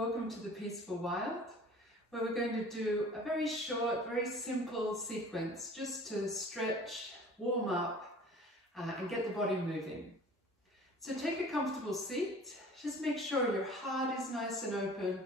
Welcome to the Peaceful Wild, where we're going to do a very short, very simple sequence just to stretch, warm up and get the body moving. So take a comfortable seat, just make sure your heart is nice and open,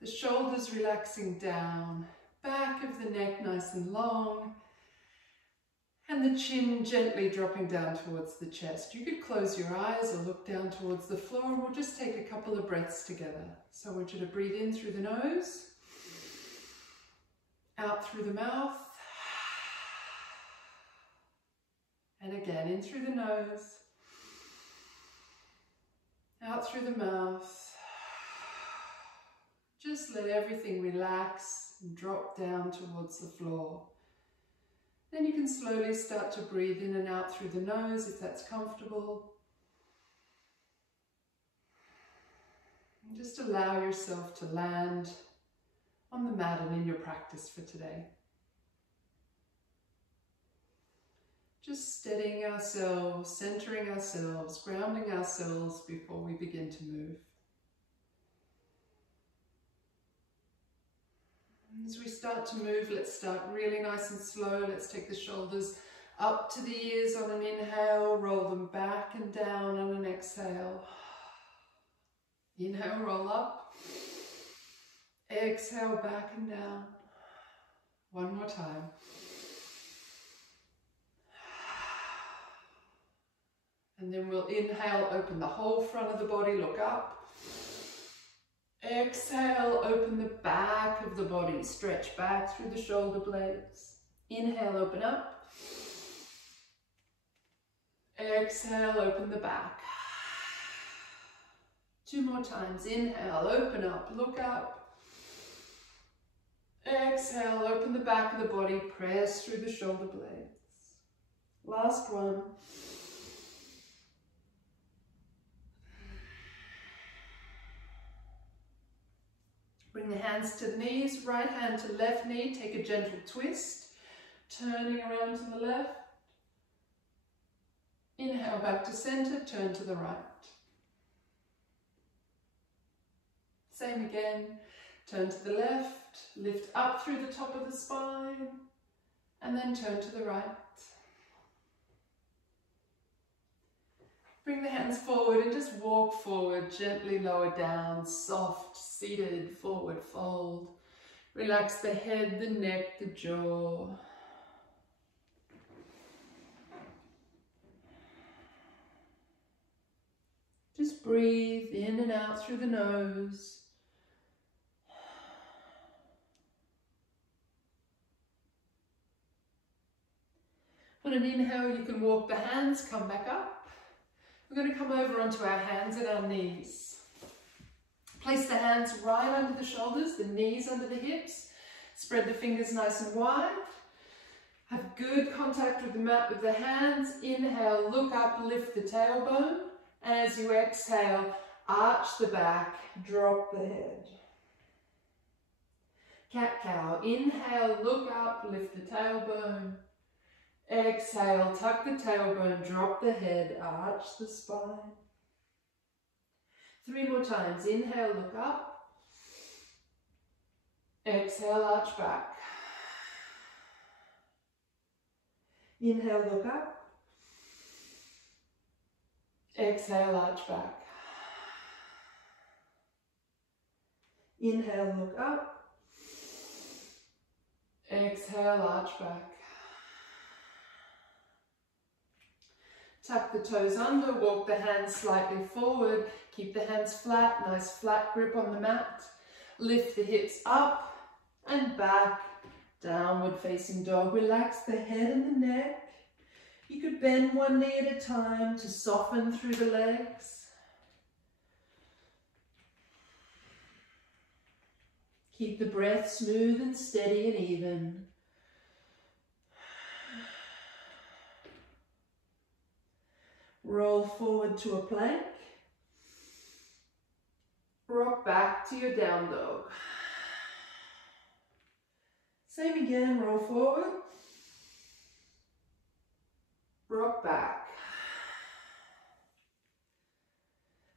the shoulders relaxing down, back of the neck nice and long, and the chin gently dropping down towards the chest. You could close your eyes or look down towards the floor, and we'll just take a couple of breaths together. So I want you to breathe in through the nose, out through the mouth, and again in through the nose, out through the mouth. Just let everything relax and drop down towards the floor. Then you can slowly start to breathe in and out through the nose if that's comfortable. And just allow yourself to land on the mat and in your practice for today. Just steadying ourselves, centering ourselves, grounding ourselves before we begin to move. As we start to move, let's start really nice and slow. Let's take the shoulders up to the ears on an inhale, roll them back and down on an exhale. Inhale, roll up. Exhale, back and down. One more time. And then we'll inhale, open the whole front of the body, look up. Exhale, open the back of the body, stretch back through the shoulder blades. Inhale, open up. Exhale, open the back. Two more times. Inhale, open up, look up. Exhale, open the back of the body, press through the shoulder blades. Last one. Bring the hands to the knees, right hand to left knee, take a gentle twist, turning around to the left. Inhale back to center, turn to the right. Same again, turn to the left, lift up through the top of the spine, and then turn to the right. Bring the hands forward and just walk forward, gently lower down, soft, seated, forward fold. Relax the head, the neck, the jaw. Just breathe in and out through the nose. On an inhale, you can walk the hands, come back up. We're going to come over onto our hands and our knees. Place the hands right under the shoulders, the knees under the hips. Spread the fingers nice and wide. Have good contact with the mat with the hands. Inhale, look up, lift the tailbone. As you exhale, arch the back, drop the head. Cat-cow. Inhale, look up, lift the tailbone. Exhale, tuck the tailbone, drop the head, arch the spine. 3 more times. Inhale, look up. Exhale, arch back. Inhale, look up. Exhale, arch back. Inhale, look up. Exhale, arch back. Tuck the toes under, walk the hands slightly forward, keep the hands flat, nice flat grip on the mat. Lift the hips up and back, downward facing dog. Relax the head and the neck. You could bend one knee at a time to soften through the legs. Keep the breath smooth and steady and even. Roll forward to a plank. Rock back to your down dog. Same again, roll forward. Rock back.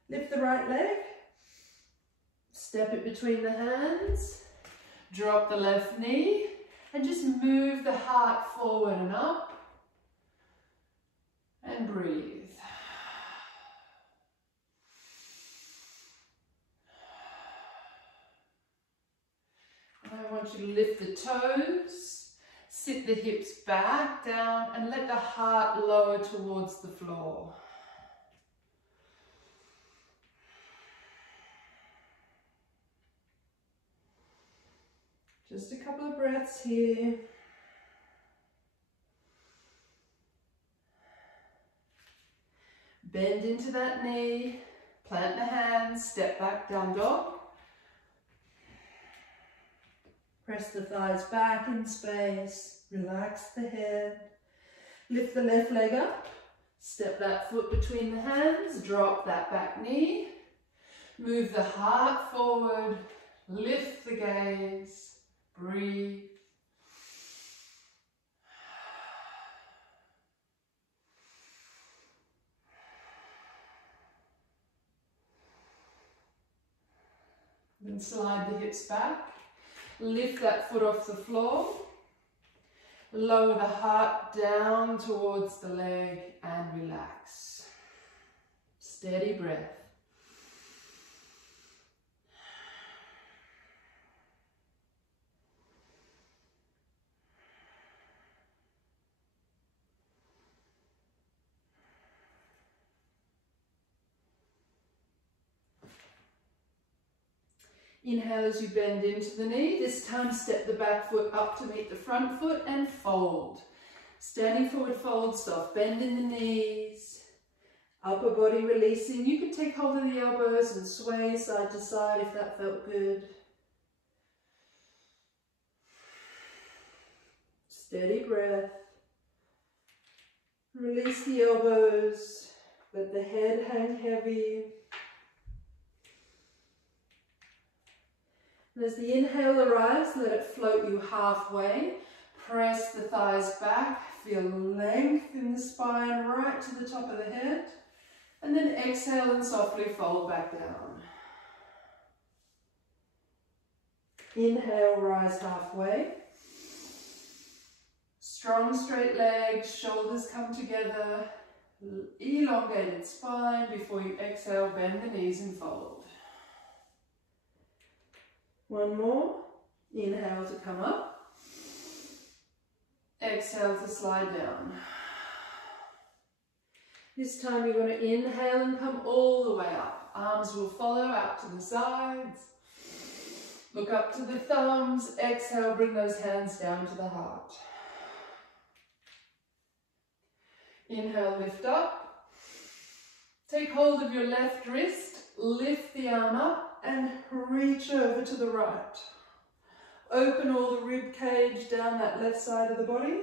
Lift the right leg. Step it between the hands, drop the left knee, and just move the heart forward and up, and breathe. I want you to lift the toes, sit the hips back down, and let the heart lower towards the floor. Just a couple of breaths here. Bend into that knee, plant the hands, step back, down dog. Press the thighs back in space, relax the head. Lift the left leg up, step that foot between the hands, drop that back knee. Move the heart forward, lift the gaze, breathe. Then slide the hips back, lift that foot off the floor, lower the heart down towards the leg and relax. Steady breath. Inhale as you bend into the knee. This time step the back foot up to meet the front foot and fold. Standing forward fold, soft bend in the knees. Upper body releasing. You can take hold of the elbows and sway side to side if that felt good. Steady breath. Release the elbows. Let the head hang heavy. And as the inhale arrives, let it float you halfway. Press the thighs back, feel length in the spine right to the top of the head. And then exhale and softly fold back down. Inhale, rise halfway. Strong straight legs, shoulders come together. Elongated spine. Before you exhale, bend the knees and fold. One more. Inhale to come up. Exhale to slide down. This time you're going to inhale and come all the way up. Arms will follow out to the sides. Look up to the thumbs. Exhale, bring those hands down to the heart. Inhale, lift up. Take hold of your left wrist. Lift the arm up and reach over to the right. Open all the rib cage down that left side of the body.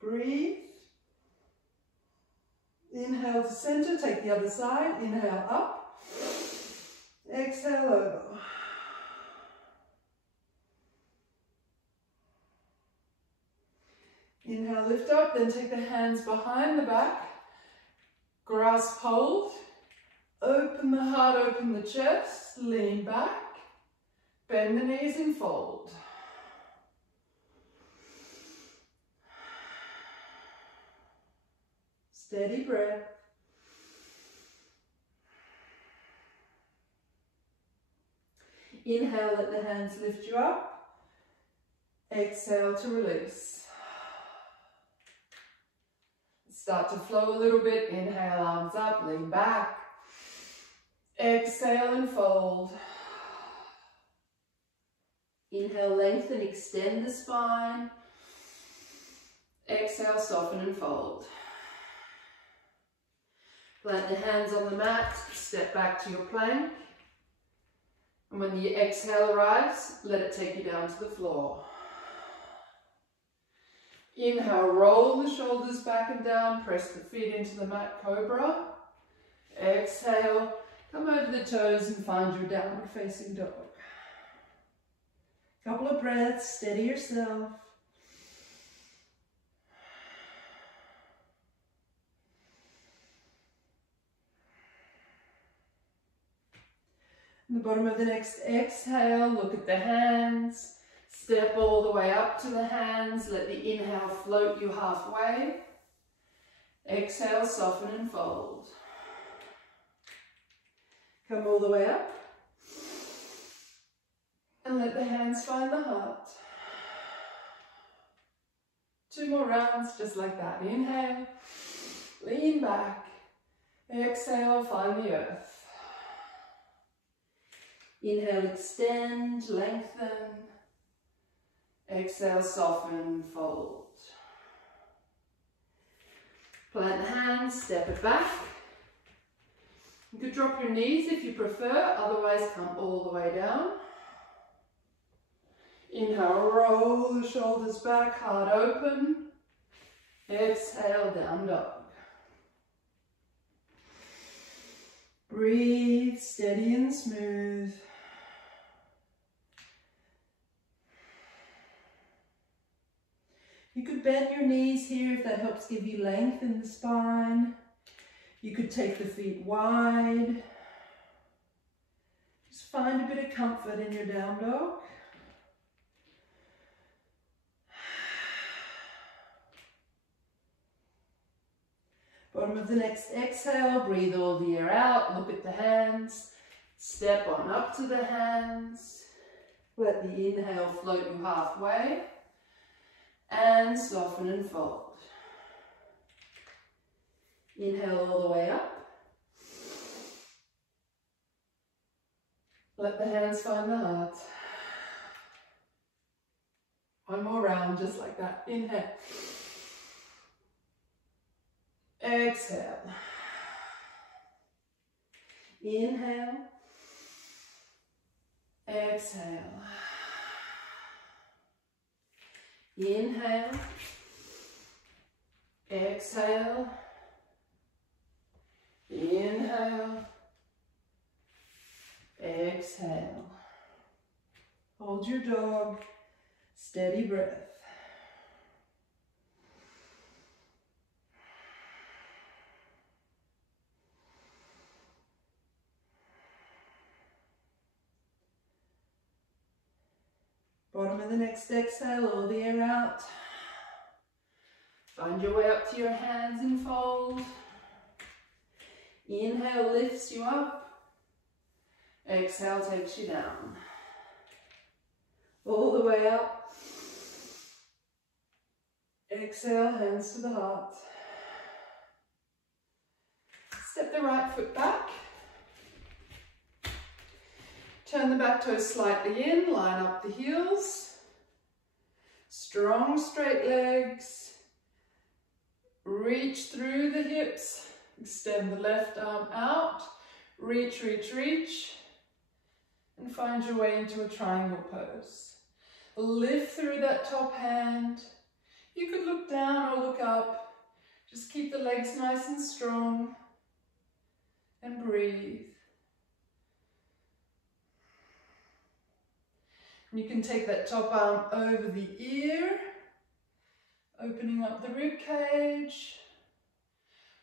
Breathe. Inhale to center, take the other side. Inhale up. Exhale over. Inhale, lift up, then take the hands behind the back. Grasp hold. Open the heart, open the chest, lean back, bend the knees and fold. Steady breath. Inhale, let the hands lift you up. Exhale to release. Start to flow a little bit. Inhale, arms up, lean back. Exhale and fold. Inhale, lengthen, extend the spine. Exhale, soften and fold. Plant the hands on the mat, step back to your plank. And when the exhale arrives, let it take you down to the floor. Inhale, roll the shoulders back and down, press the feet into the mat, cobra. Exhale, come over the toes and find your downward facing dog. Couple of breaths, steady yourself. The bottom of the next exhale, look at the hands. Step all the way up to the hands. Let the inhale float you halfway. Exhale, soften and fold. Come all the way up. And let the hands find the heart. 2 more rounds just like that. Inhale, lean back. Exhale, find the earth. Inhale, extend, lengthen. Exhale, soften, fold. Plant the hands, step it back. You could drop your knees if you prefer, otherwise come all the way down. Inhale, roll the shoulders back, heart open. Exhale, down dog. Breathe, steady and smooth. You could bend your knees here if that helps give you length in the spine. You could take the feet wide. Just find a bit of comfort in your down dog. Bottom of the next exhale, breathe all the air out, look at the hands, step on up to the hands, let the inhale float you halfway, and soften and fold. Inhale all the way up, let the hands find the heart. 1 more round just like that, inhale. Exhale. Inhale. Exhale. Inhale. Exhale. Inhale. Exhale. Hold your dog. Steady breath. Bottom of the next exhale, all the air out. Find your way up to your hands and fold. Inhale lifts you up. Exhale takes you down. All the way up. Exhale, hands to the heart. Step the right foot back. Turn the back toes slightly in, line up the heels. Strong straight legs. Reach through the hips. Extend the left arm out. Reach, reach, reach. And find your way into a triangle pose. Lift through that top hand. You could look down or look up. Just keep the legs nice and strong. And breathe. You can take that top arm over the ear, opening up the rib cage,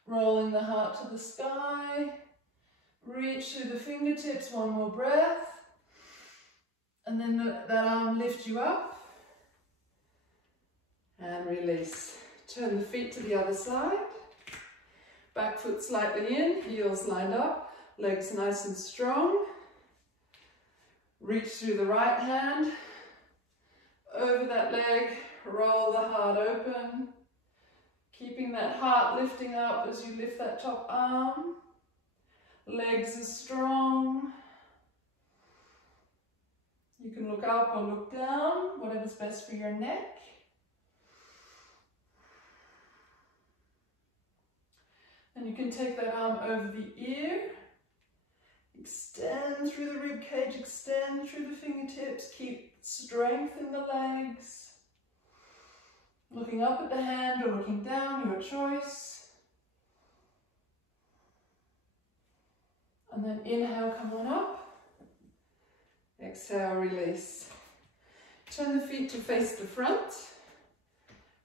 rolling the heart to the sky, reach through the fingertips, 1 more breath, and then that arm lift you up, and release. Turn the feet to the other side, back foot slightly in, heels lined up, legs nice and strong. Reach through the right hand, over that leg, roll the heart open, keeping that heart lifting up as you lift that top arm. Legs are strong. You can look up or look down, whatever's best for your neck. And you can take that arm over the ear. Extend through the rib cage, extend through the fingertips, keep strength in the legs. Looking up at the hand or looking down, your choice. And then inhale, come on up. Exhale, release. Turn the feet to face the front.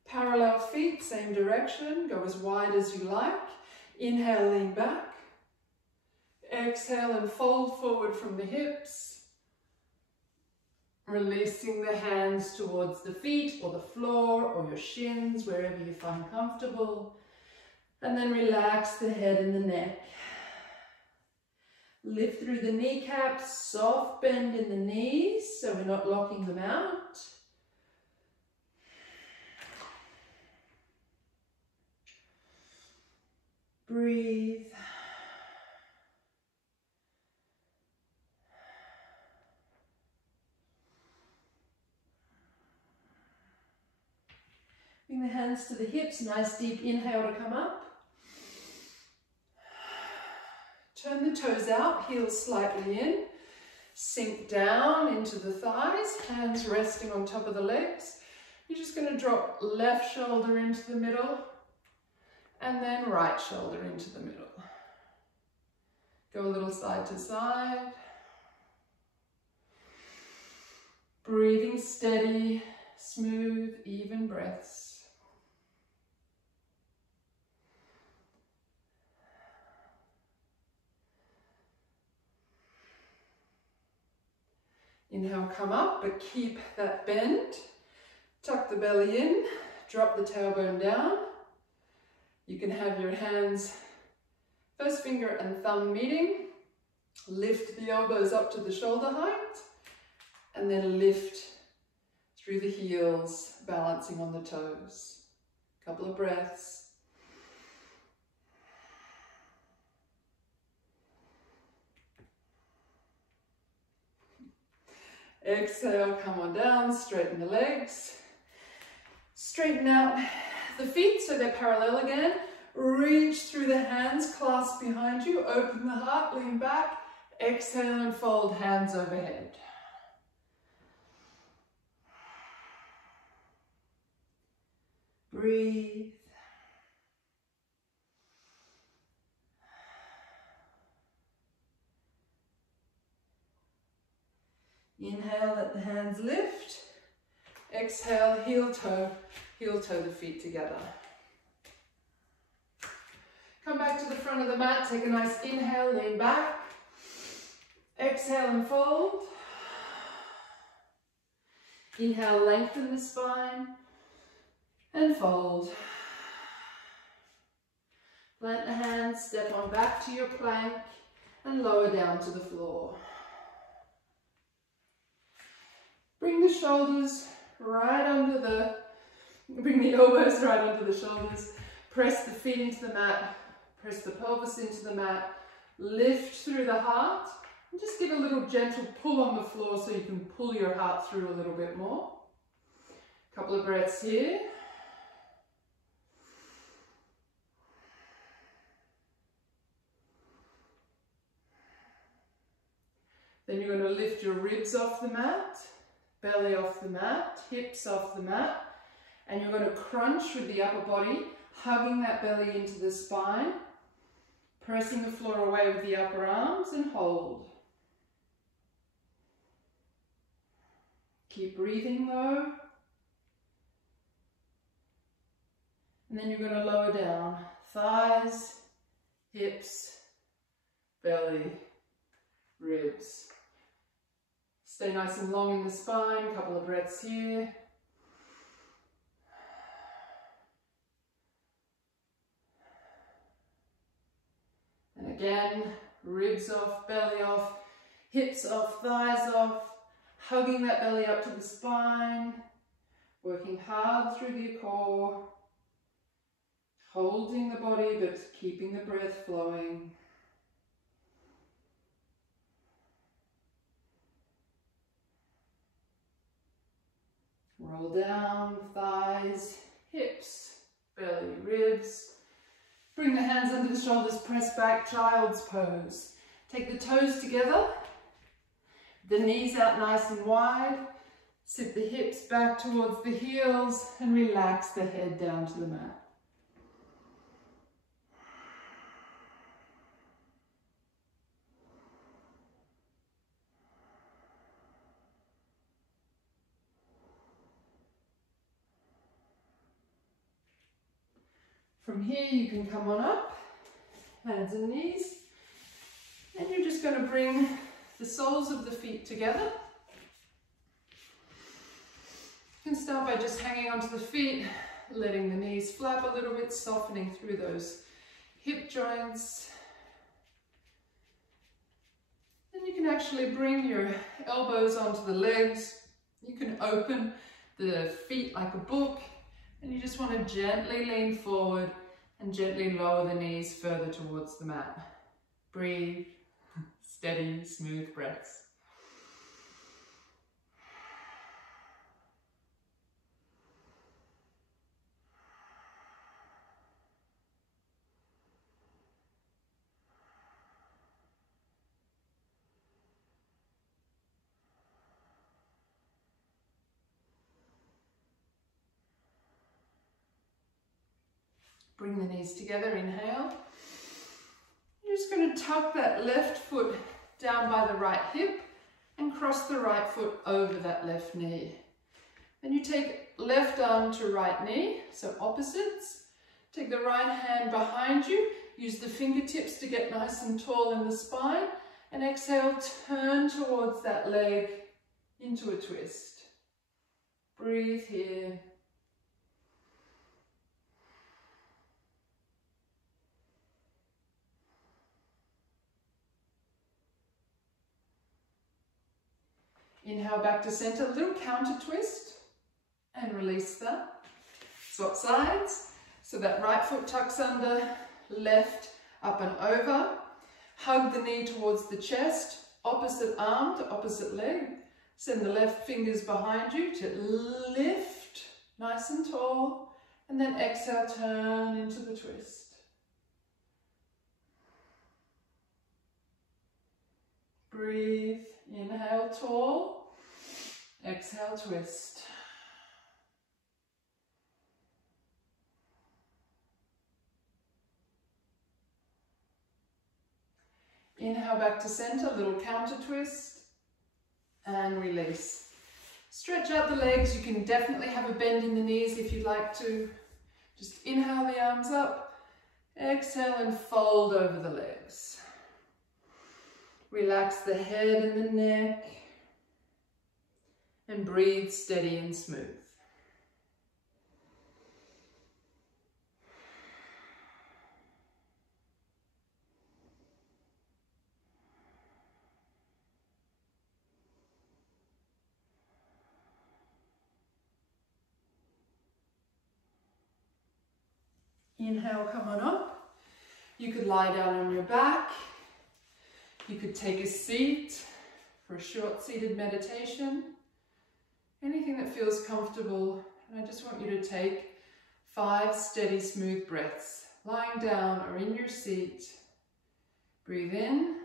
Parallel feet, same direction, go as wide as you like. Inhale, lean back. Exhale and fold forward from the hips. Releasing the hands towards the feet or the floor or your shins, wherever you find comfortable. And then relax the head and the neck. Lift through the kneecaps, soft bend in the knees so we're not locking them out. Breathe. Bring the hands to the hips, nice deep inhale to come up. Turn the toes out, heels slightly in. Sink down into the thighs, hands resting on top of the legs. You're just going to drop left shoulder into the middle and then right shoulder into the middle. Go a little side to side. Breathing steady, smooth, even breaths. Inhale, come up, but keep that bend. Tuck the belly in, drop the tailbone down. You can have your hands, first finger and thumb meeting. Lift the elbows up to the shoulder height, and then lift through the heels, balancing on the toes. Couple of breaths. Exhale, come on down, straighten the legs. Straighten out the feet so they're parallel again. Reach through the hands, clasp behind you, open the heart, lean back. Exhale and fold hands overhead. Breathe. Inhale, let the hands lift. Exhale, heel toe the feet together. Come back to the front of the mat, take a nice inhale, lean back. Exhale and fold. Inhale, lengthen the spine and fold. Plant the hands, step on back to your plank and lower down to the floor. Bring the shoulders right under bring the elbows right under the shoulders. Press the feet into the mat, press the pelvis into the mat. Lift through the heart and just give a little gentle pull on the floor so you can pull your heart through a little bit more. Couple of breaths here. Then you're going to lift your ribs off the mat. Belly off the mat, hips off the mat, and you're going to crunch with the upper body, hugging that belly into the spine, pressing the floor away with the upper arms and hold. Keep breathing though. And then you're going to lower down, thighs, hips, belly, ribs. Stay nice and long in the spine, couple of breaths here. And again, ribs off, belly off, hips off, thighs off, hugging that belly up to the spine, working hard through the core, holding the body but keeping the breath flowing. Roll down, thighs, hips, belly, ribs. Bring the hands under the shoulders, press back, child's pose. Take the toes together, the knees out nice and wide. Sit the hips back towards the heels and relax the head down to the mat. From here you can come on up, hands and knees. Then you're just going to bring the soles of the feet together. You can start by just hanging onto the feet, letting the knees flap a little bit, softening through those hip joints. Then you can actually bring your elbows onto the legs. You can open the feet like a book, and you just want to gently lean forward and gently lower the knees further towards the mat. Breathe, steady, smooth breaths. Bring the knees together, inhale. You're just going to tuck that left foot down by the right hip and cross the right foot over that left knee. Then you take left arm to right knee, so opposites. Take the right hand behind you, use the fingertips to get nice and tall in the spine, and exhale, turn towards that leg into a twist. Breathe here. Inhale back to center, little counter twist, and release that. Swap sides, so that right foot tucks under, left up and over. Hug the knee towards the chest, opposite arm to opposite leg. Send the left fingers behind you to lift, nice and tall, and then exhale, turn into the twist. Breathe, inhale, tall, exhale, twist. Inhale back to center, little counter twist, and release. Stretch out the legs. You can definitely have a bend in the knees if you'd like to. Just inhale the arms up, exhale and fold over the legs. Relax the head and the neck, and breathe steady and smooth. Inhale, come on up. You could lie down on your back. You could take a seat for a short seated meditation. Anything that feels comfortable. And I just want you to take 5 steady, smooth breaths, lying down or in your seat. Breathe in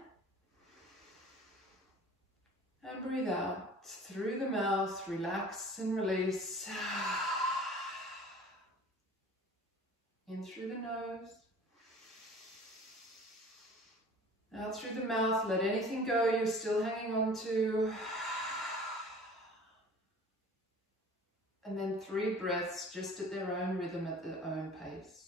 and breathe out through the mouth. Relax and release. In through the nose. Out through the mouth. Let anything go you're still hanging on to. And then 3 breaths just at their own rhythm, at their own pace.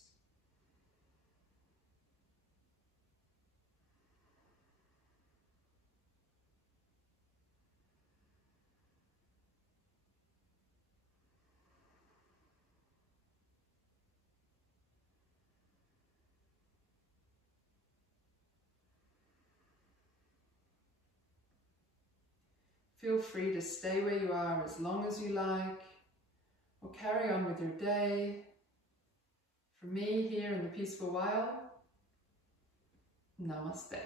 Feel free to stay where you are as long as you like, or carry on with your day. For me, here in the peaceful wild, namaste.